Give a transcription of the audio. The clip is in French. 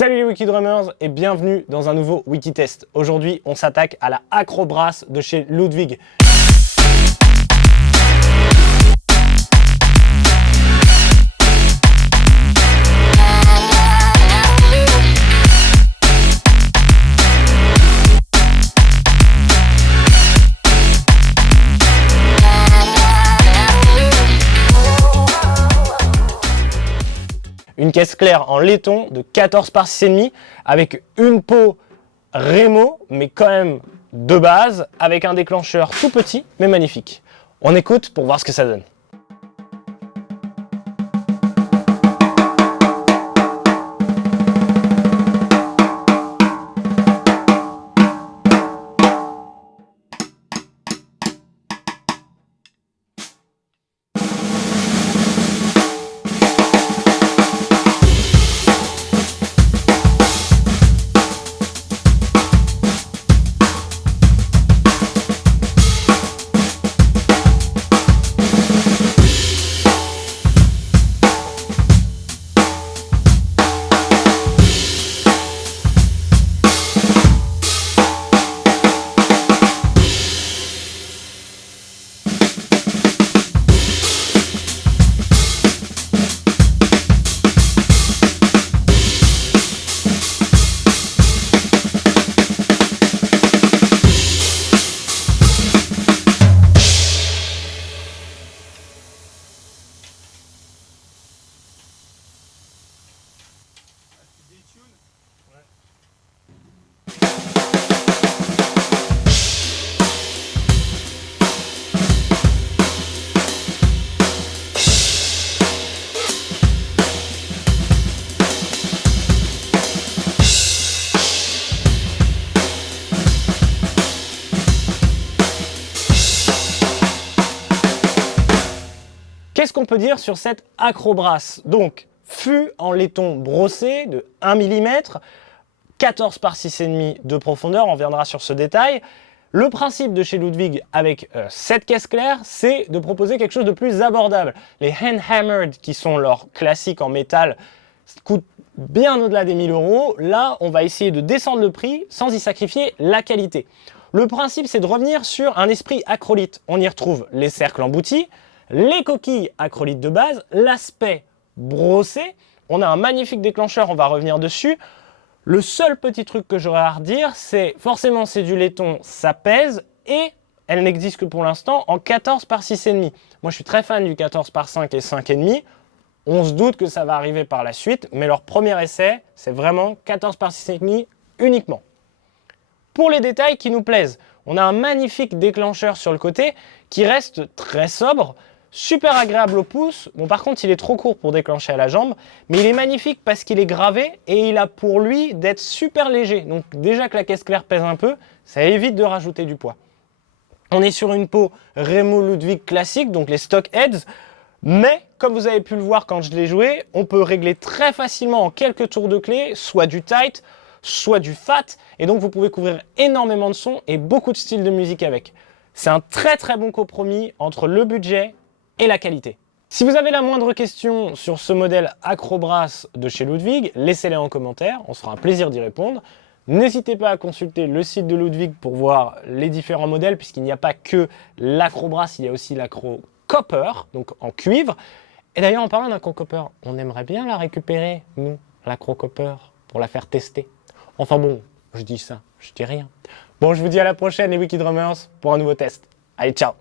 Salut les Wikidrummers et bienvenue dans un nouveau Wikitest. Aujourd'hui, on s'attaque à la Acrobrass de chez Ludwig. Une caisse claire en laiton de 14 par 6,5 avec une peau Remo, mais quand même de base, avec un déclencheur tout petit mais magnifique. On écoute pour voir ce que ça donne. Qu'est-ce qu'on peut dire sur cette Acrobrass? Donc, fût en laiton brossé de 1 mm, 14 par 6,5 de profondeur, on reviendra sur ce détail. Le principe de chez Ludwig avec cette caisse claire, c'est de proposer quelque chose de plus abordable. Les hand hammered, qui sont leurs classiques en métal, coûtent bien au-delà des 1000 €. Là, on va essayer de descendre le prix sans y sacrifier la qualité. Le principe, c'est de revenir sur un esprit acrolithe. On y retrouve les cercles emboutis, les coquilles acrolithes de base, l'aspect brossé. On a un magnifique déclencheur, on va revenir dessus. Le seul petit truc que j'aurais à redire, c'est forcément c'est du laiton, ça pèse et elle n'existe que pour l'instant en 14 par 6,5. Moi je suis très fan du 14 par 5 et 5,5. On se doute que ça va arriver par la suite, mais leur premier essai, c'est vraiment 14 par 6,5 uniquement. Pour les détails qui nous plaisent, on a un magnifique déclencheur sur le côté qui reste très sobre, super agréable au pouce. Bon, par contre, il est trop court pour déclencher à la jambe, mais il est magnifique parce qu'il est gravé et il a pour lui d'être super léger. Donc déjà que la caisse claire pèse un peu, ça évite de rajouter du poids. On est sur une peau Remo Ludwig classique, donc les stock heads, mais comme vous avez pu le voir quand je l'ai joué, on peut régler très facilement en quelques tours de clé, soit du tight, soit du fat, et donc vous pouvez couvrir énormément de sons et beaucoup de styles de musique avec. C'est un très bon compromis entre le budget et la qualité. Si vous avez la moindre question sur ce modèle Acrobrass de chez Ludwig, laissez-les en commentaire, on se fera un plaisir d'y répondre. N'hésitez pas à consulter le site de Ludwig pour voir les différents modèles, puisqu'il n'y a pas que l'Acrobrass, il y a aussi l'Acro Copper, donc en cuivre. Et d'ailleurs, en parlant d'Acro Copper, on aimerait bien la récupérer, nous, l'Acro Copper, pour la faire tester. Enfin bon, je dis ça, je dis rien. Bon, je vous dis à la prochaine les Wikidrummers pour un nouveau test. Allez, ciao!